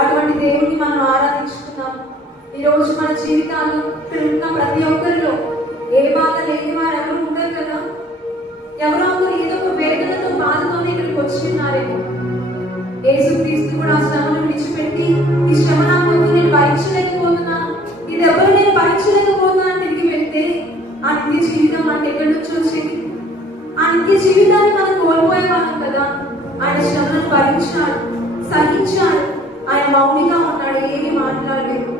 అటువంటి దేవుని మనం ఆరాధించుకుందాం. ఈ రోజు మన జీవితాలు ఉన్న ప్రతి ఒక్కరిలో ఏ బాధ లేని వారు ఎవరు ఉండరు కదా. ఎవరో ఒకరు ఏదో ఒక వేదనతో బాధతోనే ఇక్కడికి వచ్చిన్నారేమో. యేసుక్రీస్తు కూడా ఆ శ్రమను విడిచిపెట్టి ఈ శ్రమ నాకు వద్దు, నేను భరించలేకపోతున్నాను, ఇది ఎవరు నేను భరించలేకపోతున్నాను తిరిగి వెళ్తే ఆ నిత్య జీవితం మనకి ఎక్కడి నుంచి వచ్చింది? ఆ నిత్య జీవితాన్ని మనం కోల్పోయేవాళ్ళం కదా. ఆయన శ్రమను భరించాడు, సహించాడు, ఆయన మౌనిగా ఉన్నాడు, ఏమీ మాట్లాడలేదు.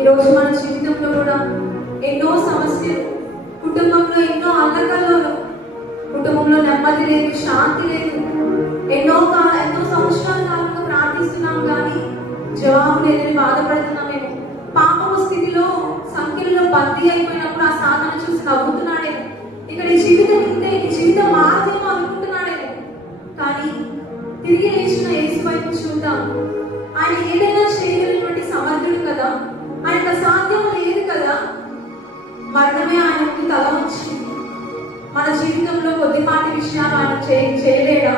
ఈరోజు మన జీవితంలో కూడా ఎన్నో సమస్యలు, కుటుంబంలో ఎన్నో అల్లకల్లోలు, కుటుంబంలో నెమ్మది లేదు, శాంతి లేదు. ఎన్నో సంవత్సరాల కాలంలో ప్రార్థిస్తున్నాం కానీ జవాబు లేదని బాధపడుతున్నామేమో. పాపము స్థితిలో సంఖ్యలో బందీ అయిపోయినప్పుడు ఆ సాధన చూసి నవ్వుతున్నాడేమో. ఇక్కడ ఈ జీవితం ఇంతే, ఈ జీవితం మాత్రమే అనుకుంటున్నాడేమో. కానీ తిరిగి లేచిన యేసు వైపు చూద్దాం. ఆయన ఏదైనా చేయగలిగినటువంటి సమర్థుడు కదా, ఆయనకు అసాధ్యం లేదు కదా. మరణమే ఆయనకు తల వచ్చింది. మన జీవితంలో కొద్దిపాటి విషయాలు ఆయన చేయలేడా?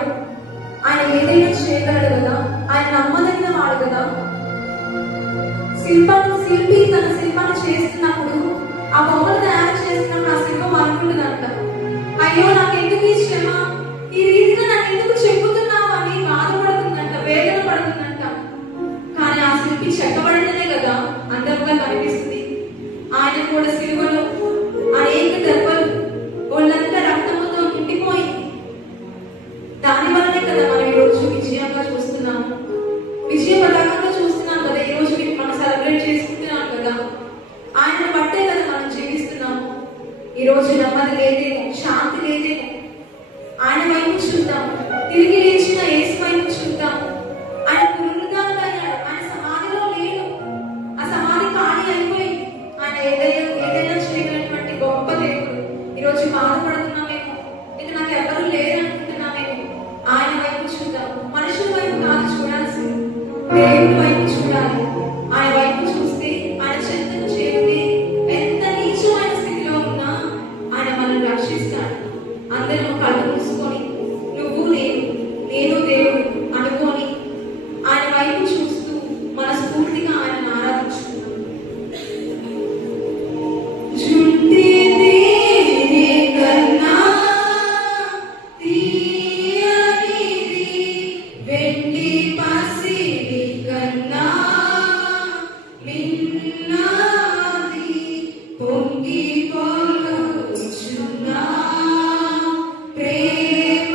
ఆయన ఏదైనా చేయగలడు కదా. ఆయన నమ్మదగిన వాడు కదా. శిల్పి తన శిల్పాన్ని చేస్తున్నప్పుడు, ఆ బొమ్మలు తయారు చేస్తున్నప్పుడు ఆ శిల్పం అనుకుంటుందంట, అయ్యో నాకెందుకు ఈ శ్రమ, ఈ రీతిగా నాకు ఎందుకు చెప్పుతున్నావు అని బాధపడుతుందంట, వేదన పడుతుందంట. కానీ ఆ శిల్పి చెక్కబడితేనే కదా అందంగా కనిపిస్తుంది. ఆయన కూడా సిలువలో అనేక దెబ్బలు, ఒళ్ళంతా రక్తముతో నిండిపోయింది. దాని వల్లనే కదా మనం ఈరోజు విజయంగా చూస్తున్నాము, విజయ పతాకంగా చూస్తున్నాం కదా. ఈ రోజు మనం సెలబ్రేట్ చేసుకుంటున్నాం కదా. ఆయన బట్టే కదా మనం జీవిస్తున్నాము. ఈ రోజు నెమ్మది లేదేమో, శాంతి లేదేమో, ఆయన వైపు చూద్దాం. తిరిగి లేచిన యేసు వైపు చూద్దాం. ఆయన పునరుద్ధానుడయ్యాడు. ఆయన సమాధిలో లేడు, ఆ సమాధి ఖాళీ అయిపోయింది. ఆయన ఏదైనా చేయగలిగినటువంటి గొప్ప దేవుడు. ఈరోజు బాధపడుతున్నామేమో, ఇక నాకు ఎవరు లేరు అనుకుంటున్నామేమో, ఆయన వైపు చూద్దాం. మనుషుల వైపు కాదు చూడాల్సింది, దేవుడి వైపు చూడాలి. ఆయన వైపు చూస్తే, ఆయన చెంతకు చేరితే, ఎంత నీచమైన స్థితిలో ఉన్నా ఆయన మనల్ని రక్షిస్తాడు. అందరం కళ్ళు మూసుకొని నువ్వు నేను దేవుడు అనుకొని ఆయన వైపు చూస్తూ మనస్ఫూర్తిగా ఆయన ఆరాధించుకున్నాం. పొంగి పొంగుచున్నా ప్రేమ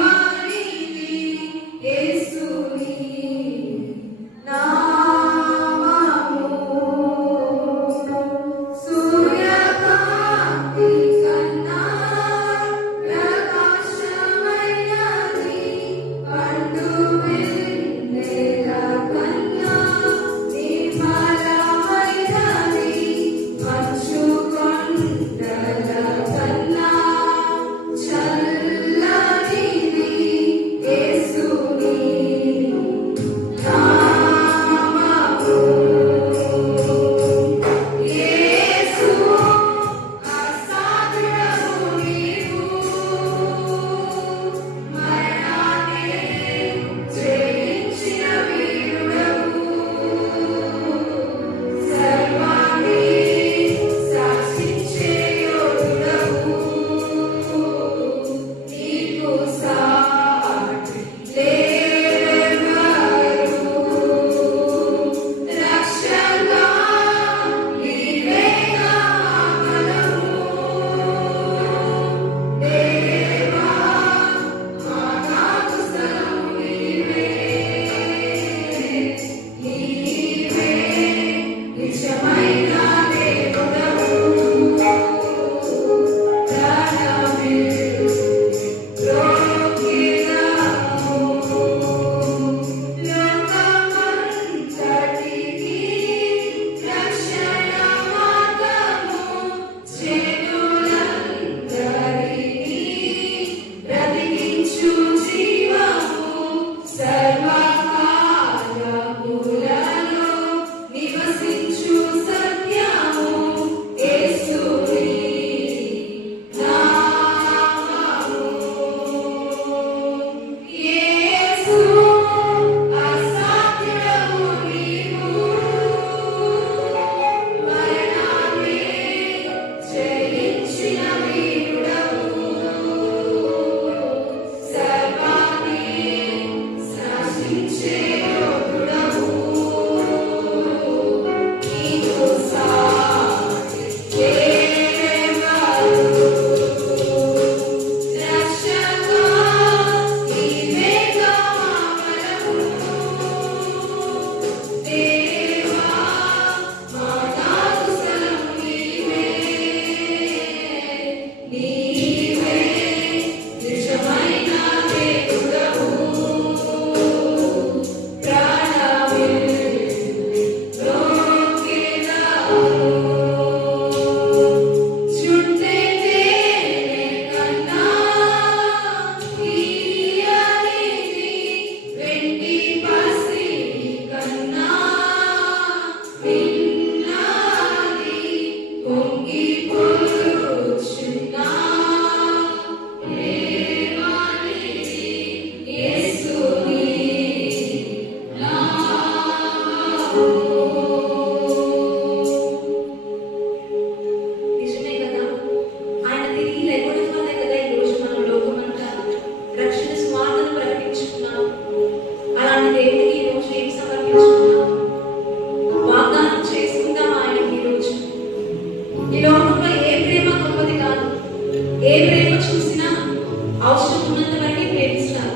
ఉన్నంత వరకే ప్రేమిస్తారు.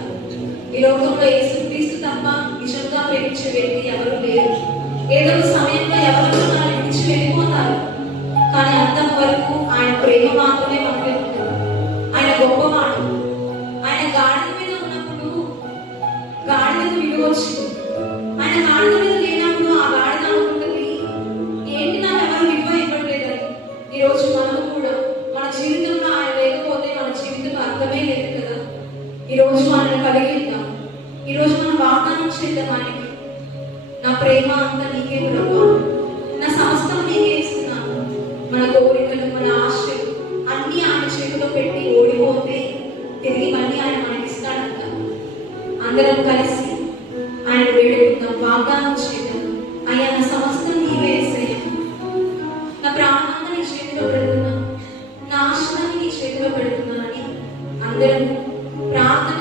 ఈ లోకంలో యేసుక్రీస్తు తప్ప నిజంగా ప్రేమించే వ్యక్తి ఎవరు లేరు. ఏదో ఒక సమయంలో ఎవరు మనల్ని విడిచి వెళ్ళిపోతారు, కానీ అంతం వరకు ఆయన ప్రేమ మాత్రమే మనకి ఉంటుంది. ఆయన గొప్పవాడు. ఆయన గాడిద మీద ఉన్నప్పుడు గాడిదకు విలువ వచ్చింది. ఆయన గాడిద మీద లేనప్పుడు ఆ గాడిద అనుకుంటుంది, ఏంటి నాకు ఎవరు విలువ ఇవ్వట్లేదని. ఈరోజు మనము కూడా మన జీవితంలో ఆయన లేకపోతే మన జీవితం అర్థమే లేదు కదా. ఈరోజు మనల్ని కలిగి ఉంటాం. ఈరోజు మనం వాగ్దానం చేద్దాం ఆయనకి, నా ప్రేమ అంతా నీకే ప్రభా, నా సమస్తం నీకే ఇస్తున్నాను. మన కోరికలు, మన ఆశలు అన్ని ఆయన చేతిలో పెట్టి ఓడిపోతే తిరిగి మళ్ళీ ఆయన మనకి ఇస్తాడంట. అందరం కలిసి ఆయన వేడుకుందాం, వాగ్దానం చేద్దాం. అయ్యా నా సమస్తం నీవే యేసయ్యా, నా ప్రాణాన్ని నీ చేతిలో పెడుతున్నాను, నా ఆశలని నీ చేతిలో పెడుతున్నానని అందరం ప్రార్థన